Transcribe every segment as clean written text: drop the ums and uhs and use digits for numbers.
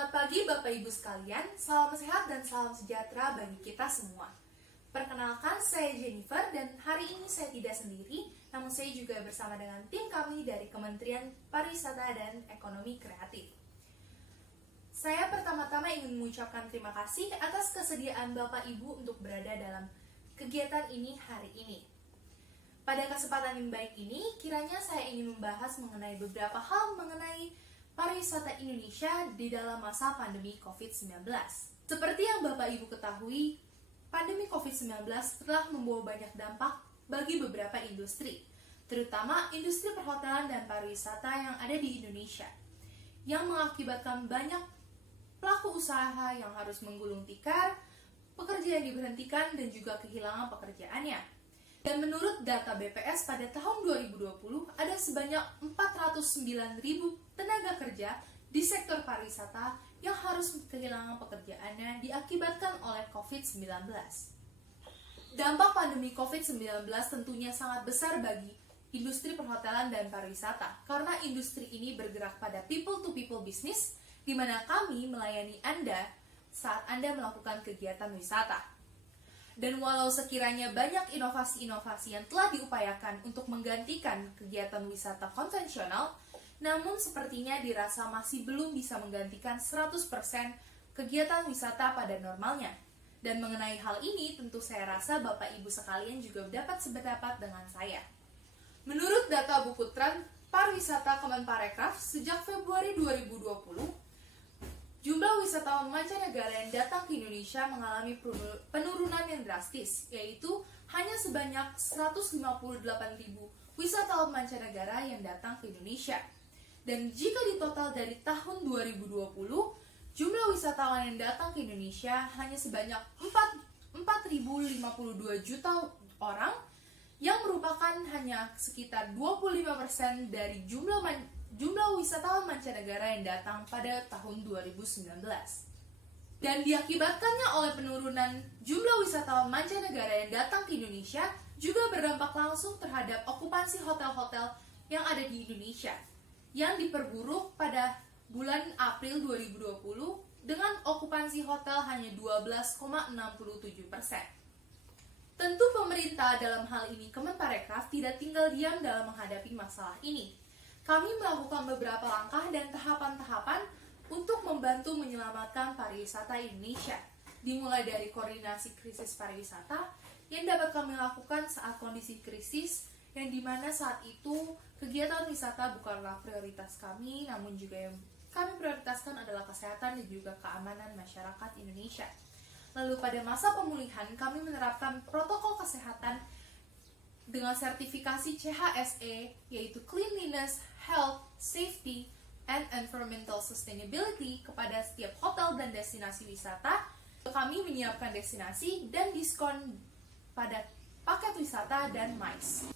Selamat pagi Bapak Ibu sekalian, salam sehat dan salam sejahtera bagi kita semua. Perkenalkan, saya Jennifer dan hari ini saya tidak sendiri, namun saya juga bersama dengan tim kami dari Kementerian Pariwisata dan Ekonomi Kreatif. Saya pertama-tama ingin mengucapkan terima kasih atas kesediaan Bapak Ibu untuk berada dalam kegiatan ini hari ini. Pada kesempatan yang baik ini, kiranya saya ingin membahas mengenai beberapa hal mengenai pariwisata Indonesia di dalam masa pandemi COVID-19. Seperti yang Bapak Ibu ketahui, pandemi COVID-19 telah membawa banyak dampak bagi beberapa industri, terutama industri perhotelan dan pariwisata yang ada di Indonesia, yang mengakibatkan banyak pelaku usaha yang harus menggulung tikar, pekerja yang diberhentikan dan juga kehilangan pekerjaannya. Dan menurut data BPS pada tahun 2020, ada sebanyak 409.000 tenaga kerja di sektor pariwisata yang harus kehilangan pekerjaannya diakibatkan oleh COVID-19. Dampak pandemi COVID-19 tentunya sangat besar bagi industri perhotelan dan pariwisata, karena industri ini bergerak pada people-to-people business, di mana kami melayani Anda saat Anda melakukan kegiatan wisata. Dan walau sekiranya banyak inovasi-inovasi yang telah diupayakan untuk menggantikan kegiatan wisata konvensional, namun sepertinya dirasa masih belum bisa menggantikan 100% kegiatan wisata pada normalnya. Dan mengenai hal ini, tentu saya rasa Bapak Ibu sekalian juga dapat sependapat dengan saya. Menurut data buku tren pariwisata Kemenparekraf, sejak Februari 2020, jumlah wisatawan mancanegara yang datang ke Indonesia mengalami penurunan yang drastis, yaitu hanya sebanyak 158.000 wisatawan mancanegara yang datang ke Indonesia. Dan jika ditotal dari tahun 2020, jumlah wisatawan yang datang ke Indonesia hanya sebanyak 4.052 juta orang, yang merupakan hanya sekitar 25% dari jumlah wisatawan mancanegara yang datang pada tahun 2019. Dan diakibatkannya oleh penurunan jumlah wisatawan mancanegara yang datang ke Indonesia juga berdampak langsung terhadap okupansi hotel-hotel yang ada di Indonesia, yang diperburuk pada bulan April 2020 dengan okupansi hotel hanya 12,67%. Tentu pemerintah dalam hal ini Kemenparekraf tidak tinggal diam dalam menghadapi masalah ini. Kami melakukan beberapa langkah dan tahapan-tahapan untuk membantu menyelamatkan pariwisata Indonesia, dimulai dari koordinasi krisis pariwisata yang dapat kami lakukan saat kondisi krisis, yang dimana saat itu kegiatan wisata bukanlah prioritas kami, namun juga yang kami prioritaskan adalah kesehatan dan juga keamanan masyarakat Indonesia. Lalu pada masa pemulihan, kami menerapkan protokol kesehatan dengan sertifikasi CHSE, yaitu Cleanliness, Health, Safety, and Environmental Sustainability kepada setiap hotel dan destinasi wisata. Kami menyiapkan destinasi dan diskon pada paket wisata dan MICE.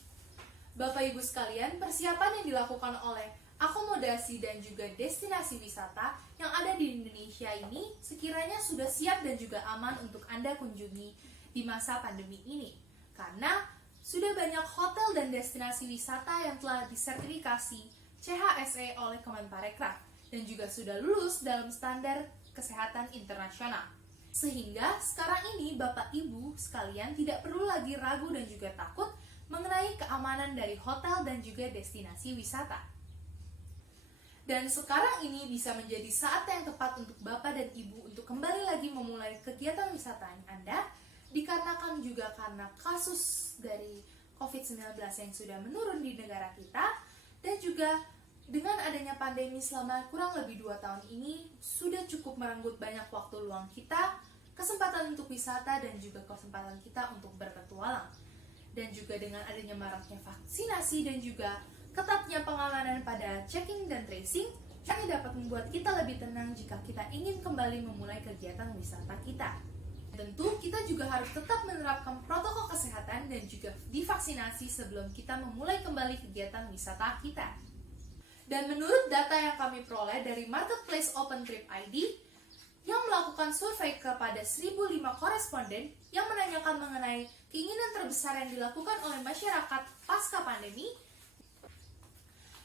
Bapak Ibu sekalian, persiapan yang dilakukan oleh akomodasi dan juga destinasi wisata yang ada di Indonesia ini sekiranya sudah siap dan juga aman untuk Anda kunjungi di masa pandemi ini. Karena sudah banyak hotel dan destinasi wisata yang telah disertifikasi CHSE oleh Kemenparekraf dan juga sudah lulus dalam standar kesehatan internasional. Sehingga sekarang ini Bapak Ibu sekalian tidak perlu lagi ragu dan juga takut mengenai keamanan dari hotel dan juga destinasi wisata. Dan sekarang ini bisa menjadi saat yang tepat untuk Bapak dan Ibu untuk kembali lagi memulai kegiatan wisata Anda, dikarenakan juga karena kasus dari COVID-19 yang sudah menurun di negara kita, dan juga dengan adanya pandemi selama kurang lebih 2 tahun ini, sudah cukup merenggut banyak waktu luang kita, kesempatan untuk wisata, dan juga kesempatan kita untuk berpetualang. Dan juga dengan adanya maraknya vaksinasi dan juga ketatnya pengamanan pada checking dan tracing, ini dapat membuat kita lebih tenang jika kita ingin kembali memulai kegiatan wisata kita. Tentu kita juga harus tetap menerapkan protokol kesehatan dan juga divaksinasi sebelum kita memulai kembali kegiatan wisata kita. Dan menurut data yang kami peroleh dari Marketplace Open Trip ID, yang melakukan survei kepada 1.005 koresponden yang menanyakan mengenai keinginan terbesar yang dilakukan oleh masyarakat pasca pandemi,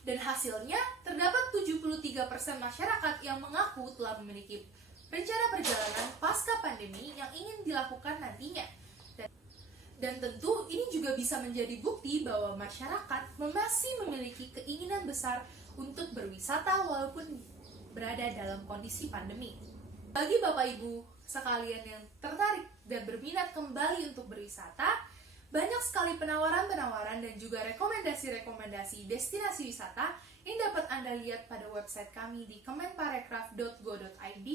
Dan hasilnya, terdapat 73% masyarakat yang mengaku telah memiliki rencana perjalanan pasca pandemi yang ingin dilakukan nantinya. Dan tentu ini juga bisa menjadi bukti bahwa masyarakat masih memiliki keinginan besar untuk berwisata walaupun berada dalam kondisi pandemi. Bagi Bapak Ibu sekalian yang tertarik dan berminat kembali untuk berwisata, banyak sekali penawaran-penawaran dan juga rekomendasi-rekomendasi destinasi wisata yang dapat Anda lihat pada website kami di kemenparekraf.go.id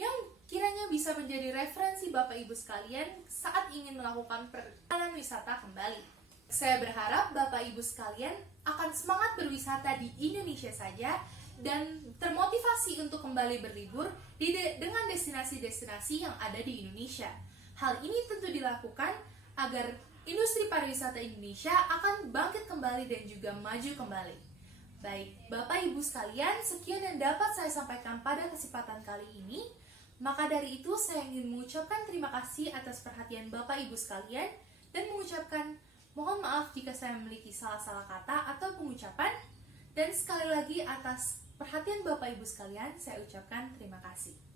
yang kiranya bisa menjadi referensi Bapak Ibu sekalian saat ingin melakukan perjalanan wisata kembali. Saya berharap Bapak Ibu sekalian akan semangat berwisata di Indonesia saja dan termotivasi untuk kembali berlibur dengan destinasi-destinasi yang ada di Indonesia. Hal ini tentu dilakukan agar industri pariwisata Indonesia akan bangkit kembali dan juga maju kembali. Baik, Bapak Ibu sekalian, sekian yang dapat saya sampaikan pada kesempatan kali ini. Maka dari itu saya ingin mengucapkan terima kasih atas perhatian Bapak Ibu sekalian dan mengucapkan mohon maaf jika saya memiliki salah-salah kata atau pengucapan. Dan sekali lagi atas perhatian Bapak Ibu sekalian, saya ucapkan terima kasih.